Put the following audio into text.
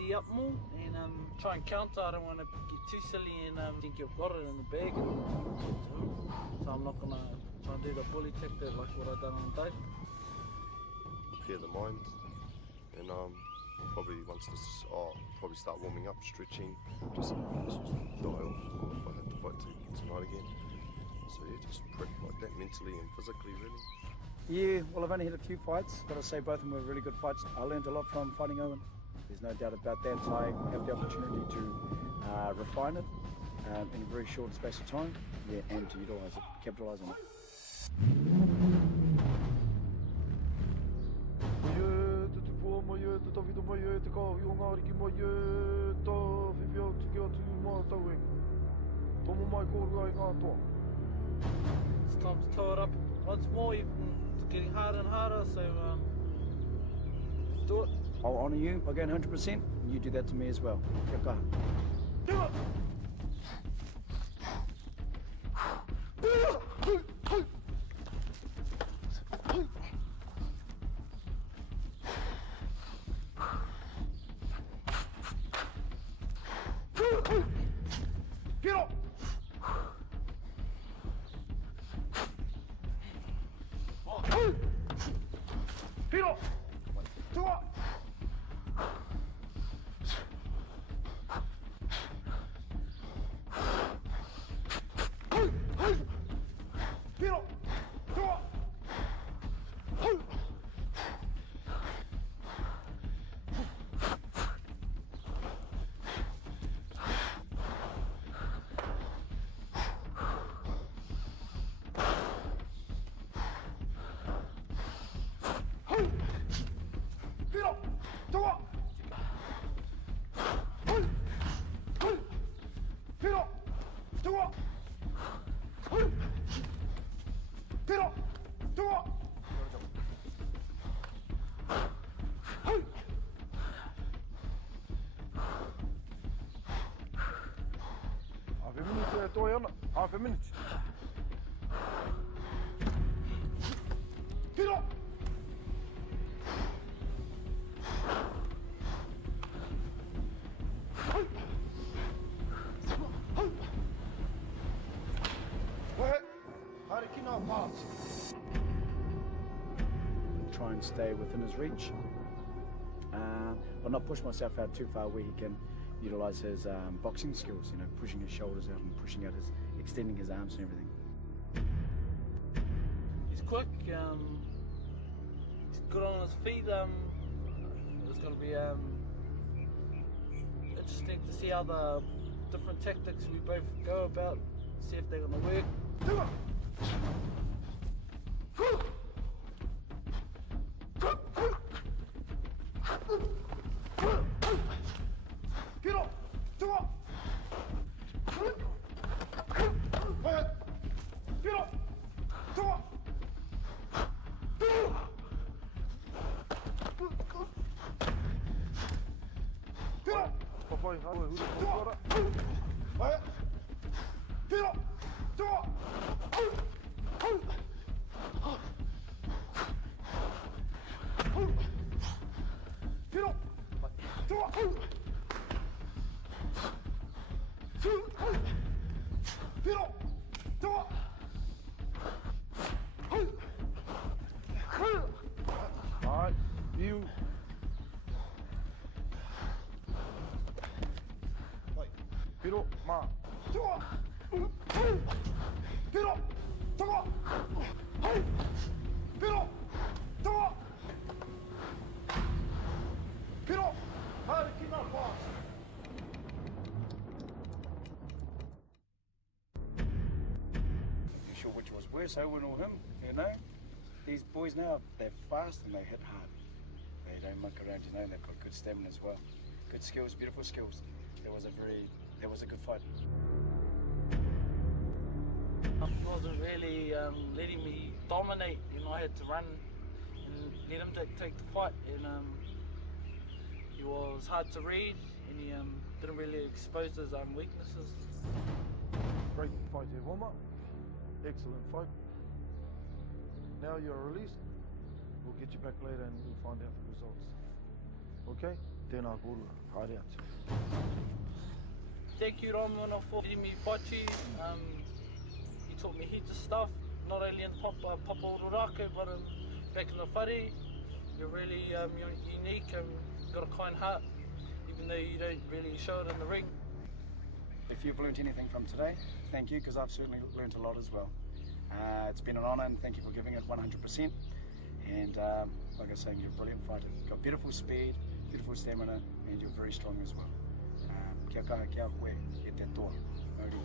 D up more and try and counter. I don't want to get too silly and think you've got it in the bag. So I'm not going to try and do the bully tactic like what I've done on the day. Clear the mind and probably once this, probably start warming up, stretching, just die off if I had to fight tonight again. So yeah, just prep like that mentally and physically really. Yeah, well I've only had a few fights, but I'll say both of them were really good fights. I learned a lot from fighting Owen. There's no doubt about that, so I have the opportunity to refine it in a very short space of time, yeah, and to utilise it, capitalise on it. It's time to toe it up once more. It's getting harder and harder, so let's do it. I'll honour you by going 100%, and you do that to me as well. Kia kaha. Do it! Get up! Get up! Two up! Get up! Two up! Half a minute. Get up! Try and stay within his reach, but not push myself out too far where he can utilise his boxing skills, you know, pushing his shoulders out and pushing out his, extending his arms and everything. He's quick, he's good on his feet. It's going to be interesting to see how the different tactics we both go about, see if they're going to work. Get up! Two up! Get up! Two up! Get up! Two up! Get up! Two up! Get up! Two up! Get up! Two up! Alright, you. Get up, ma. Two up! Get up! Two up! Get up! Two up! Get up! How to keep up fast? Sure which was worse, Owen or him, you know? These boys now, they're fast and they hit hard. They don't muck around, you know, and they've got good stamina as well. Good skills, beautiful skills. That was a good fight. He wasn't really letting me dominate, you know, I had to run and let him take the fight, and he was hard to read and he didn't really expose his weaknesses. Great fight here, warm-up. Excellent fight. Now you're released. We'll get you back later and we'll find out the results. Okay? Tēnā kōrua, haere atu. Thank you, Raimona, for letting me fight you. You taught me heaps of stuff, not only in Papa Ururake, but back in the whare. You're really you're unique and got a kind heart, even though you don't really show it in the ring. If you've learnt anything from today, thank you, because I've certainly learnt a lot as well. It's been an honour, and thank you for giving it 100%. And like I was saying, you're a brilliant fighter. You've got beautiful speed, beautiful stamina, and you're very strong as well. Kia kaha, kia koe, e te toa. Maori.